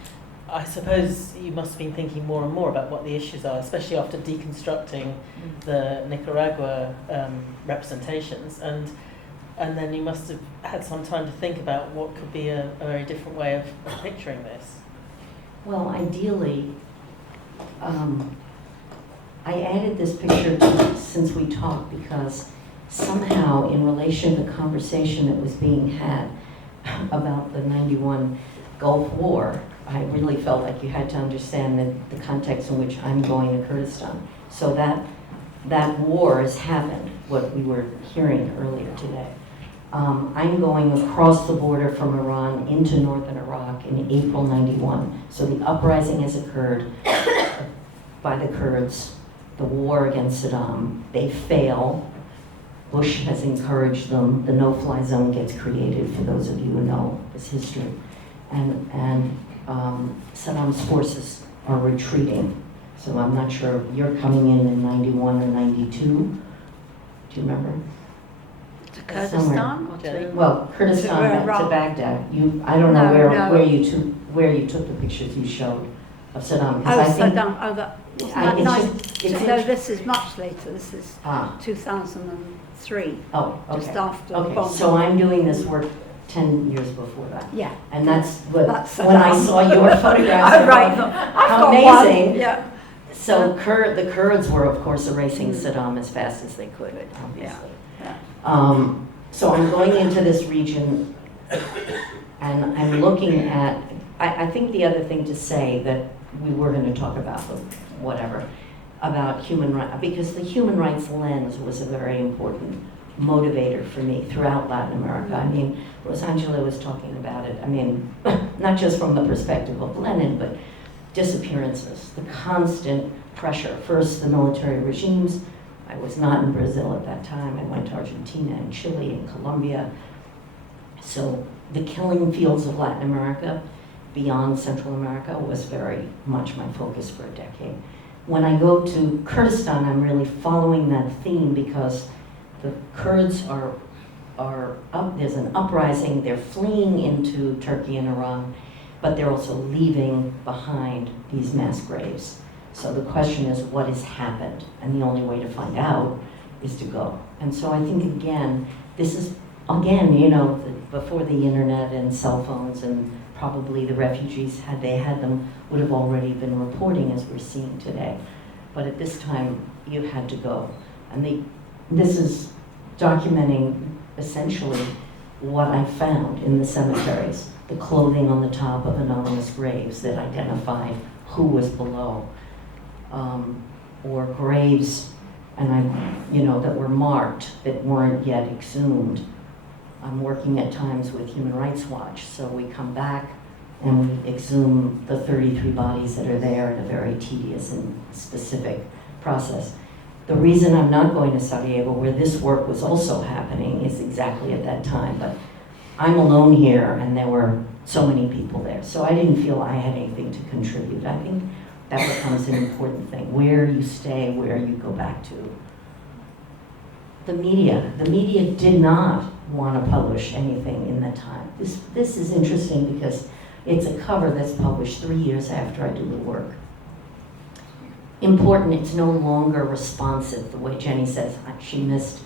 I suppose you must have been thinking more and more about what the issues are, especially after deconstructing the Nicaragua representations, and then you must have had some time to think about what could be a very different way of picturing this. Well, ideally, I added this picture since we talked because somehow, in relation to the conversation that was being had about the 91 Gulf War, I really felt like you had to understand the context in which I'm going to Kurdistan. So that war has happened, what we were hearing earlier today. I'm going across the border from Iran into northern Iraq in April 91. So the uprising has occurred by the Kurds, the war against Saddam. They fail. Bush has encouraged them. The no-fly zone gets created, for those of you who know this history. And Saddam's forces are retreating. So I'm not sure, you're coming in 91 or 92. Do you remember? To Kurdistan? Or to, well, Kurdistan to Baghdad. I don't know where you took the pictures you showed of Saddam. Saddam. This is much later. This is 2003. Oh, okay. Just after okay. the bomb. So I'm doing this work 10 years before that. Yeah. And that's when I saw your photographs. Oh, right. How amazing. Yeah. So the Kurds were, of course, erasing Saddam as fast as they could, obviously. Yeah. So I'm going into this region, and I'm looking at, I think the other thing to say that we were going to talk about, whatever, about human rights, because the human rights lens was a very important motivator for me throughout Latin America. I mean, Rosangela was talking about it. I mean, not just from the perspective of Lenin, but disappearances, the constant pressure. First, the military regimes. I was not in Brazil at that time. I went to Argentina and Chile and Colombia. So the killing fields of Latin America, beyond Central America, was very much my focus for a decade. When I go to Kurdistan, I'm really following that theme because the Kurds are up, there's an uprising, they're fleeing into Turkey and Iran, but they're also leaving behind these mass graves. So the question is, what has happened? And the only way to find out is to go. And so I think, again, this is, before the internet and cell phones, and probably the refugees, had they had them, would have already been reporting, as we're seeing today. But at this time, you had to go. And this is documenting, essentially, what I found in the cemeteries. The clothing on the top of anonymous graves that identified who was below. Or graves, that were marked, that weren't yet exhumed. I'm working at times with Human Rights Watch, so we come back and we exhume the 33 bodies that are there in a very tedious and specific process. The reason I'm not going to Sarajevo, where this work was also happening, is exactly at that time, but I'm alone here and there were so many people there, so I didn't feel I had anything to contribute. I think that becomes an important thing, where you stay, where you go back to. The media did not want to publish anything in that time. This is interesting because it's a cover that's published 3 years after I do the work. Important, it's no longer responsive, the way Jenny says she missed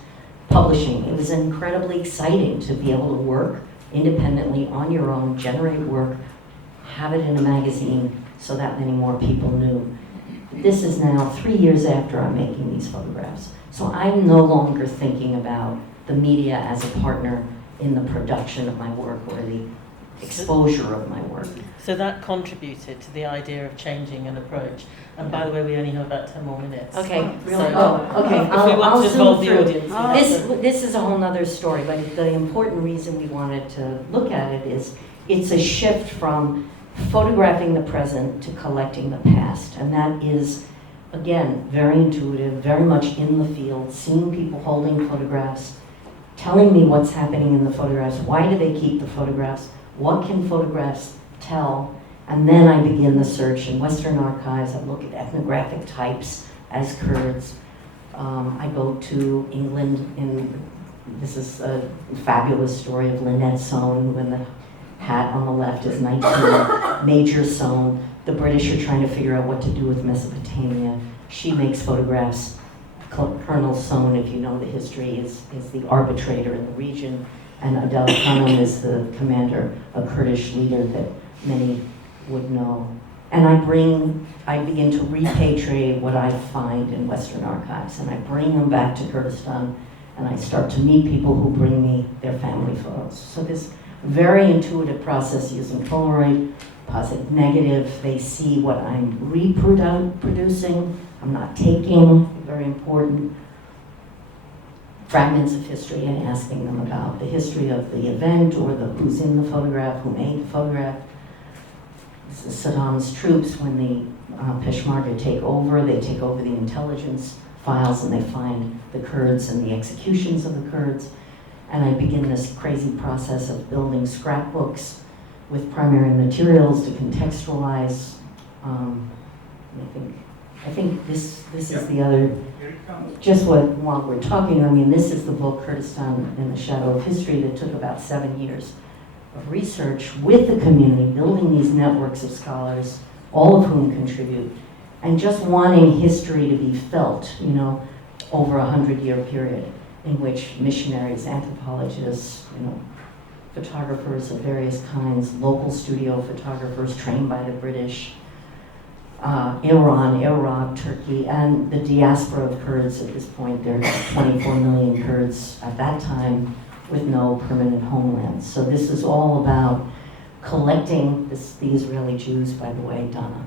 publishing. It was incredibly exciting to be able to work independently on your own, generate work, have it in a magazine, so that many more people knew. This is now 3 years after I'm making these photographs. So I'm no longer thinking about the media as a partner in the production of my work or the exposure of my work. So that contributed to the idea of changing an approach. And by the way, we only have about 10 more minutes. Okay, So, okay. if we want to involve the audience. we have to- This is a whole nother story, but the important reason we wanted to look at it is it's a shift from photographing the present to collecting the past. And that is, again, very intuitive, very much in the field, seeing people holding photographs, telling me what's happening in the photographs, why do they keep the photographs, what can photographs tell, and then I begin the search in Western archives. I look at ethnographic types as Kurds. I go to England, and this is a fabulous story of Lynette Sohn, when the hat on the left is 19, Major Sohn. The British are trying to figure out what to do with Mesopotamia. She makes photographs. Colonel Sohn, if you know the history, is the arbitrator in the region, and Adel Khanum is the commander, a Kurdish leader that many would know. And I begin to repatriate what I find in Western archives, and I bring them back to Kurdistan, and I start to meet people who bring me their family photos. So this very intuitive process using Polaroid, positive, negative. They see what I'm reproducing. I'm not taking, very important, fragments of history and asking them about the history of the event or who's in the photograph, who made the photograph. This is Saddam's troops when the Peshmerga take over. They take over the intelligence files and they find the Kurds and the executions of the Kurds. And I begin this crazy process of building scrapbooks with primary materials to contextualize. I think this is the other, just while we're talking, I mean, this is the book, Kurdistan in the Shadow of History, that took about 7 years of research with the community, building these networks of scholars, all of whom contribute, and just wanting history to be felt, over a 100-year period in which missionaries, anthropologists, photographers of various kinds, local studio photographers trained by the British, Iran, Iraq, Turkey, and the diaspora of Kurds at this point. There are 24 million Kurds at that time with no permanent homeland. So this is all about collecting the Israeli Jews, by the way, Dana.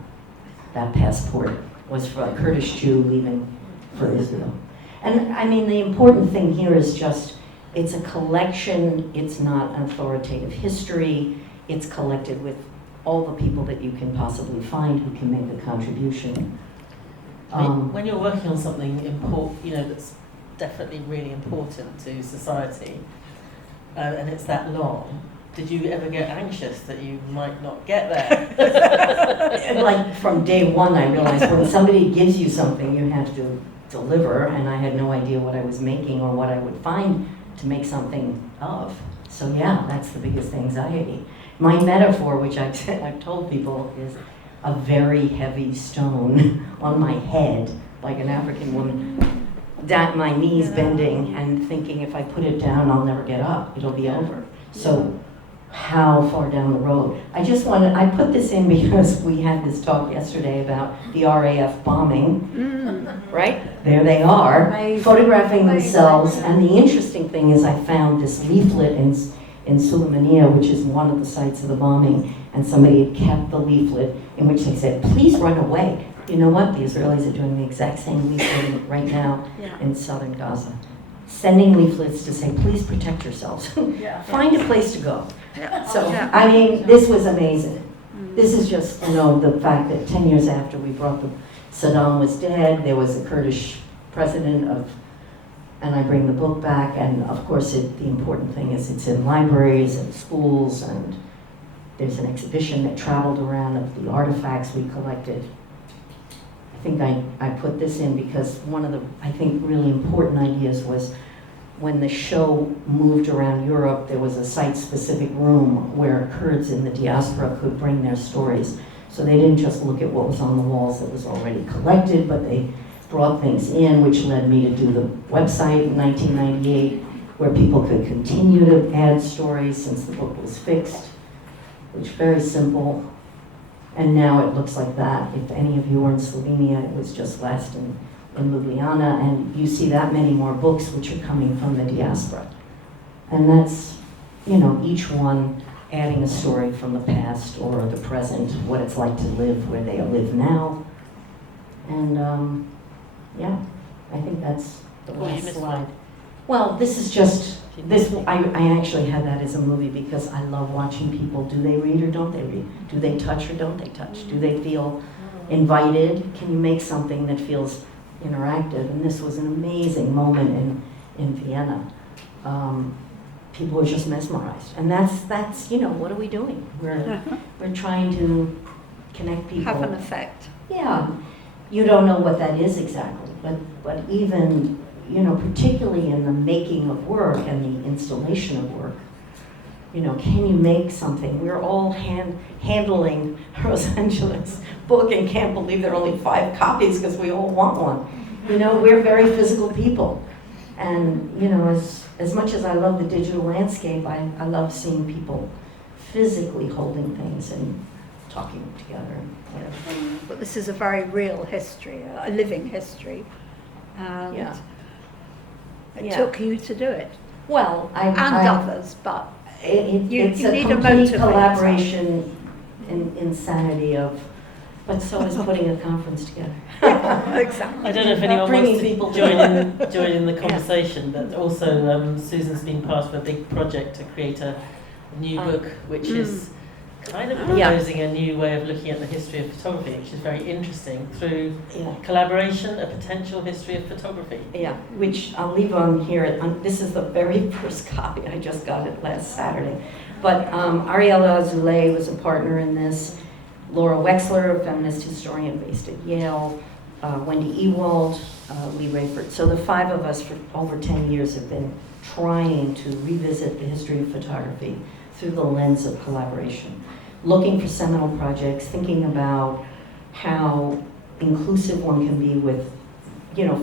That passport was for a Kurdish Jew leaving for Israel. And I mean, the important thing here is just, it's a collection, it's not an authoritative history, it's collected with all the people that you can possibly find who can make a contribution. When you're working on something important, that's definitely really important to society, and it's that long, did you ever get anxious that you might not get there? Like from day one, I realized when somebody gives you something, you have to deliver, and I had no idea what I was making or what I would find to make something of. So yeah, that's the biggest anxiety. My metaphor, which I've told people, is a very heavy stone on my head, like an African woman, my knees bending and thinking if I put it down, I'll never get up, it'll be over. So how far down the road? I put this in because we had this talk yesterday about the RAF bombing, right? There they are, Amazing. photographing themselves, and the interesting thing is I found this leaflet in Slovenia, which is one of the sites of the bombing, and somebody had kept the leaflet in which they said, please run away. You know what? The Israelis are doing the exact same leaflet right now in southern Gaza. Sending leaflets to say, please protect yourselves. Find a place to go. So, I mean, this was amazing. This is just, the fact that 10 years after we brought Saddam was dead, there was a Kurdish president and I bring the book back, and of course the important thing is it's in libraries and schools, and there's an exhibition that traveled around of the artifacts we collected. I think I put this in because one of the, I think, really important ideas was when the show moved around Europe, there was a site-specific room where Kurds in the diaspora could bring their stories. So they didn't just look at what was on the walls that was already collected, but they brought things in, which led me to do the website in 1998, where people could continue to add stories since the book was fixed, which is very simple. And now it looks like that. If any of you were in Slovenia, it was just last in Ljubljiana, and you see that many more books which are coming from the diaspora. And that's each one adding a story from the past or the present, what it's like to live where they live now. And I think that's the last slide. Well, this is just, I actually had that as a movie because I love watching people. Do they read or don't they read? Do they touch or don't they touch? Do they feel invited? Can you make something that feels interactive? And this was an amazing moment in Vienna. People were just mesmerized. And that's what are we doing? We're trying to connect people. Have an effect. Yeah. You don't know what that is exactly, but even, particularly in the making of work and the installation of work, can you make something? We're all handling Rosangeles' book and can't believe there are only 5 copies because we all want one. We're very physical people. And, as much as I love the digital landscape, I love seeing people physically holding things and talking together. But this is a very real history, a living history. And it took you to do it. Well, and others, but it's you a need a complete motivator. Collaboration in insanity of, but so is putting a conference together. Exactly. I don't know if anyone wants people to join in the conversation, but also Susan's been part of a big project to create a new book, which is kind of proposing a new way of looking at the history of photography, which is very interesting, through collaboration, a potential history of photography. Yeah, which I'll leave on here. This is the very first copy. I just got it last Saturday. But Ariella Azoulay was a partner in this. Laura Wexler, a feminist historian based at Yale. Wendy Ewald, Lee Rayford. So the 5 of us for over 10 years have been trying to revisit the history of photography through the lens of collaboration, looking for seminal projects, thinking about how inclusive one can be with,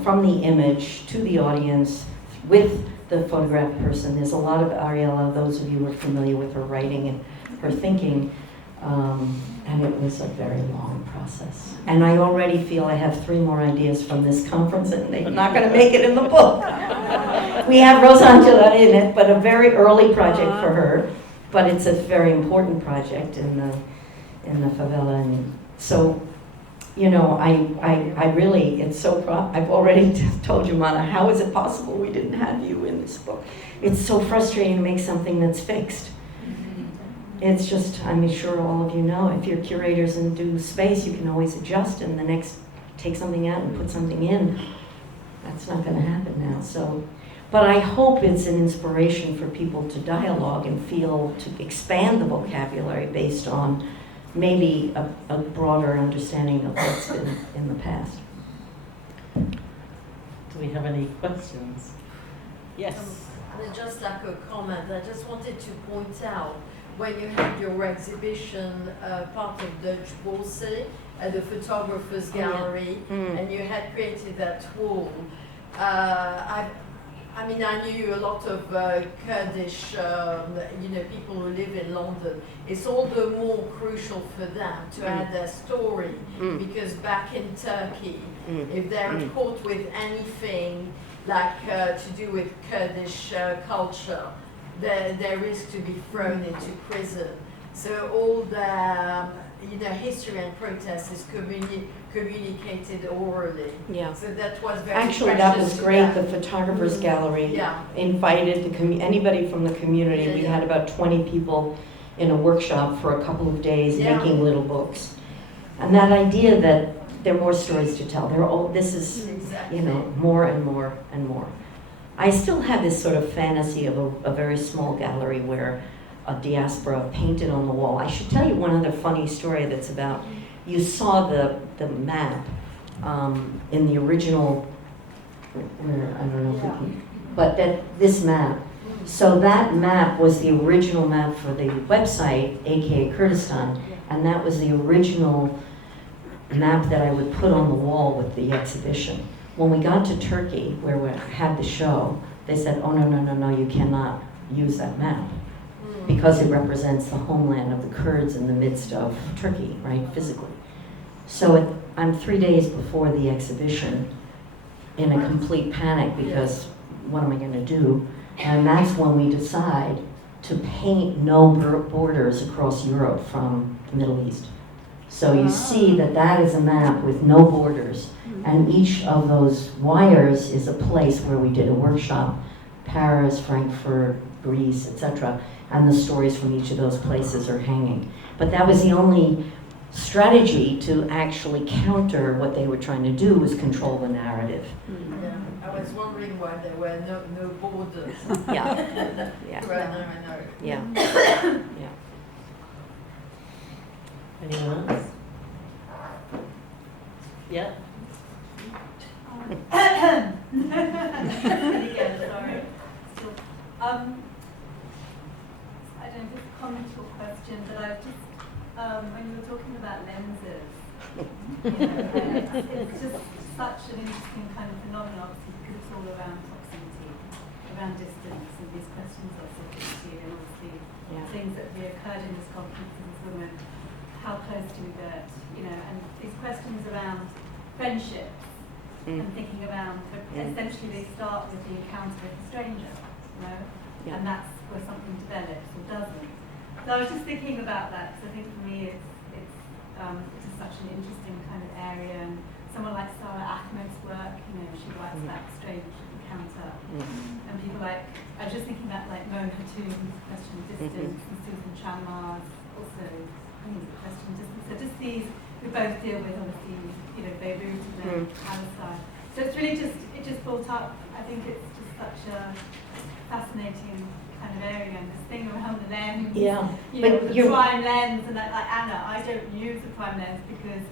from the image to the audience, with the photographed person. There's a lot of Ariella, those of you who are familiar with her writing and her thinking, and it was a very long process. And I already feel I have 3 more ideas from this conference, and they're not going to make it in the book. We have Rosangela in it, but a very early project for her. But it's a very important project in the favela, and so, I really, it's so I've already told you, Mana, how is it possible we didn't have you in this book? It's so frustrating to make something that's fixed. It's just, I'm sure all of you know, if you're curators and do space, you can always adjust and the next take something out and put something in. That's not going to happen now. So. But I hope it's an inspiration for people to dialogue and to expand the vocabulary based on maybe a broader understanding of what's been in the past. Do we have any questions? Yes. Just like a comment, I just wanted to point out, when you had your exhibition, part of the Jeu de Paume at the Photographers Gallery, and you had created that wall, I knew a lot of Kurdish, people who live in London. It's all the more crucial for them to add their story, because back in Turkey, if they're caught with anything like to do with Kurdish culture, they risk to be thrown into prison. So all the history and protest is communicated orally. Yeah. So that was very Actually, that was great. The Photographers Gallery invited anybody from the community. We had about 20 people in a workshop for a couple of days making little books. And that idea that there are more stories to tell. This is, more and more and more. I still have this sort of fantasy of a very small gallery where a diaspora painted on the wall. I should tell you one other funny story that's about, you saw the map in the original, I don't know if we can, but this map. So that map was the original map for the website, aka Kurdistan, and that was the original map that I would put on the wall with the exhibition. When we got to Turkey, where we had the show, they said, oh, no, you cannot use that map, because it represents the homeland of the Kurds in the midst of Turkey, right, physically. So I'm 3 days before the exhibition in a complete panic, because what am I going to do? And that's when we decide to paint no borders across Europe from the Middle East. So you see that is a map with no borders, and each of those wires is a place where we did a workshop, Paris, Frankfurt, Greece, etc., and the stories from each of those places are hanging. But that was the only strategy to actually counter what they were trying to do, was control the narrative. Yeah, I was wondering why there were no borders. Yeah. Yeah. Right now I know. Yeah. Yeah. Anyone else? Yeah. Again, sorry. I don't know if it's a comment or question, but I've just, when you were talking about lenses, it's just such an interesting kind of phenomenon, obviously, because it's all around proximity, around distance, and these questions are subject to, and obviously things that reoccurred in this conference as women, how close do we get, and these questions around friendships, and thinking around, essentially they start with the encounter with a stranger, and that's where something develops or doesn't. So I was just thinking about that, because I think for me it's just such an interesting kind of area, and someone like Sarah Ahmed's work, she writes about strange encounter, and people like, I was just thinking about like Mona Hatoum's question of distance, and Susan Chanmar's also, question of distance. So just these who both deal with obviously, Beirut and then Palestine. So it's really it just brought up, I think it's just such a fascinating kind of area, and this thing around the lens, the prime lens, and like Anna, I don't use the prime lens because,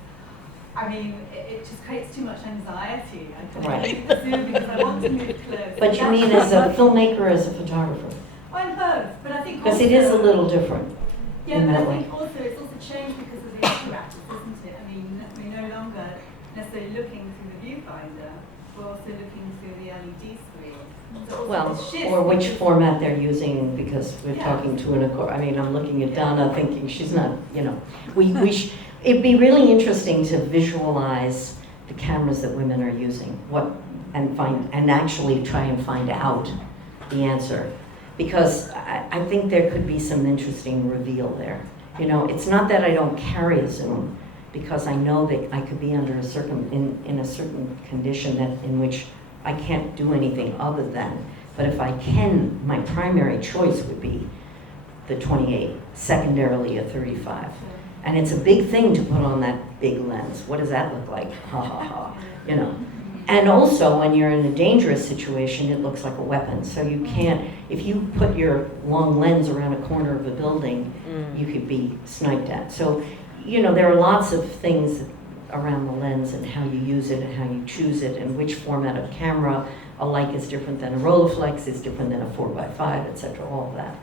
it just creates too much anxiety. I can't zoom because I want to move close. But you mean as a filmmaker or as a photographer? I'm both, but I think because it is a little different. Yeah, but I think also it's also changed because of the interactive, isn't it? We're no longer necessarily looking through the viewfinder, we're also looking through the LED screen. So or which format they're using, because we're talking to I'm looking at Dana thinking she's not, it'd be really interesting to visualize the cameras that women are using, and actually try and find out the answer. Because I think there could be some interesting reveal there. It's not that I don't carry a zoom, because I know that I could be under in a certain condition in which I can't do anything other than. But if I can, my primary choice would be the 28, secondarily a 35. And it's a big thing to put on that big lens. What does that look like? Ha ha ha. And also, when you're in a dangerous situation, it looks like a weapon. So you can't, if you put your long lens around a corner of a building, you could be sniped at. So, there are lots of things around the lens and how you use it and how you choose it and which format of camera. A Leica is different than a Rolleiflex, is different than a 4x5, etc. All of that.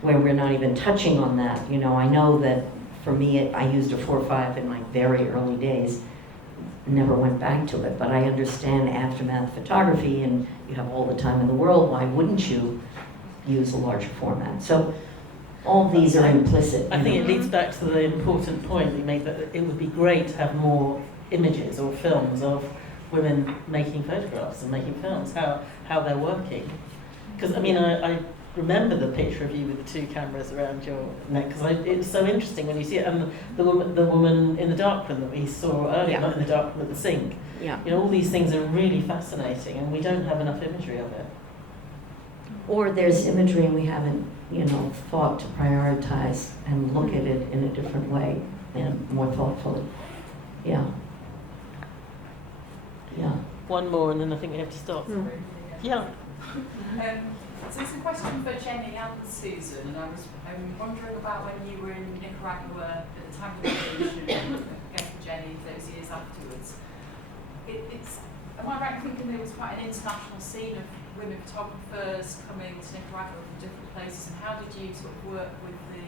Where we're not even touching on that. I know that for me, I used a 4.5 in my very early days. Never went back to it, but I understand aftermath photography, and you have all the time in the world. Why wouldn't you use a larger format? So all these are implicit. I think it leads back to the important point you make, that it would be great to have more images or films of women making photographs and making films, how they're working. Because I remember the picture of you with the two cameras around your neck, because it's so interesting when you see it, and the woman in the darkroom that we saw earlier, not in the darkroom at the sink. All these things are really fascinating, and we don't have enough imagery of it. Or there's imagery and we haven't, thought to prioritize and look at it in a different way and more thoughtfully. Yeah. One more, and then I think we have to stop. Yeah. So it's a question for Jenny and Susan, and I'm wondering about when you were in Nicaragua at the time of the revolution, I guess for Jenny, those years afterwards. Am I right in thinking there was quite an international scene of women photographers coming to Nicaragua from different places, and how did you sort of work with the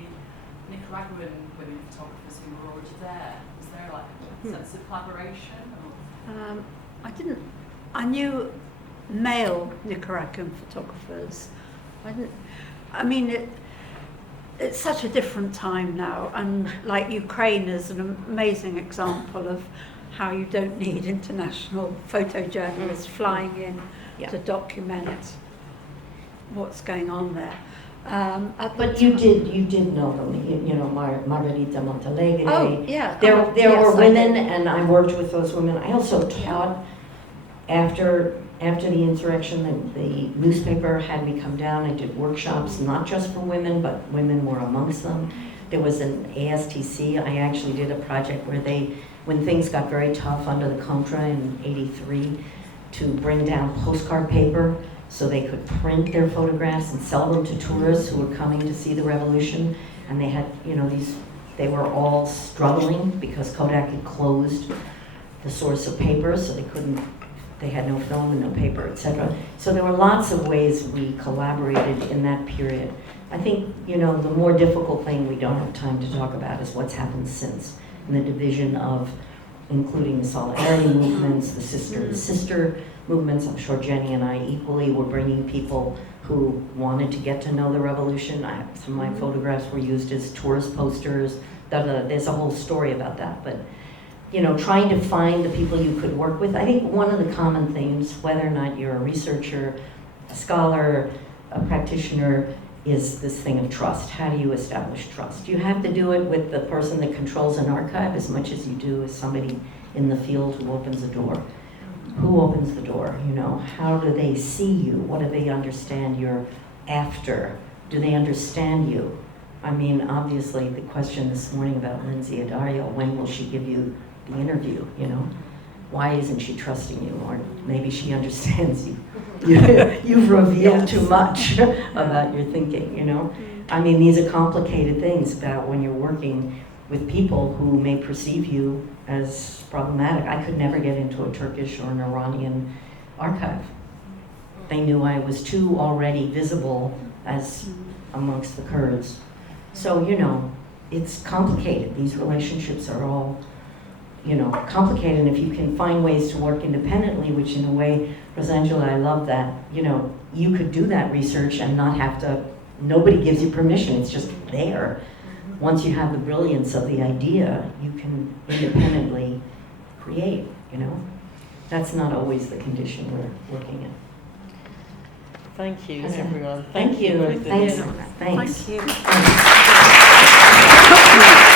Nicaraguan women photographers who were already there? Was there like a sense of collaboration? Or? I knew male Nicaraguan photographers. It's such a different time now, and like Ukraine is an amazing example of how you don't need international photojournalists flying in to document what's going on there. But you did know them, you know, Margarita Montalegre. Oh, yeah. There Yes, were I women, did. and I worked with those women. I also taught after the insurrection. The newspaper had me come down. I did workshops, not just for women, but women were amongst them. There was an ASTC. I actually did a project where when things got very tough under the Contra in '83, to bring down postcard paper so they could print their photographs and sell them to tourists who were coming to see the revolution. And they had, you know, they were all struggling because Kodak had closed the source of paper, so they had no film and no paper, etc. So there were lots of ways we collaborated in that period. I think, you know, the more difficult thing we don't have time to talk about is what's happened since, and the division of including the solidarity movements, the sister movements. I'm sure Jenny and I equally were bringing people who wanted to get to know the revolution. Some of my photographs were used as tourist posters. There's a whole story about that. But, you know, trying to find the people you could work with. I think one of the common themes, whether or not you're a researcher, a scholar, a practitioner, is this thing of trust. How do you establish trust? You have to do it with the person that controls an archive as much as you do as somebody in the field who opens a door. Who opens the door, you know? How do they see you? What do they understand you're after? Do they understand you? I mean, obviously, the question this morning about Lindsay Addario, when will she give you the interview, you know? Why isn't she trusting you? Or maybe she understands you. You've revealed too much about your thinking, you know? I mean, these are complicated things about when you're working with people who may perceive you as problematic. I could never get into a Turkish or an Iranian archive. They knew I was too already visible as amongst the Kurds. So, you know, it's complicated. These relationships are all, you know, complicated. And if you can find ways to work independently, which in a way, Rosangela, I love that, you know, you could do that research and not have to, nobody gives you permission, it's just there. Once you have the brilliance of the idea, you can independently create, you know. That's not always the condition we're working in. Thank you, Okay. everyone. Thank you. both of Thanks. you. Thanks. Thank you.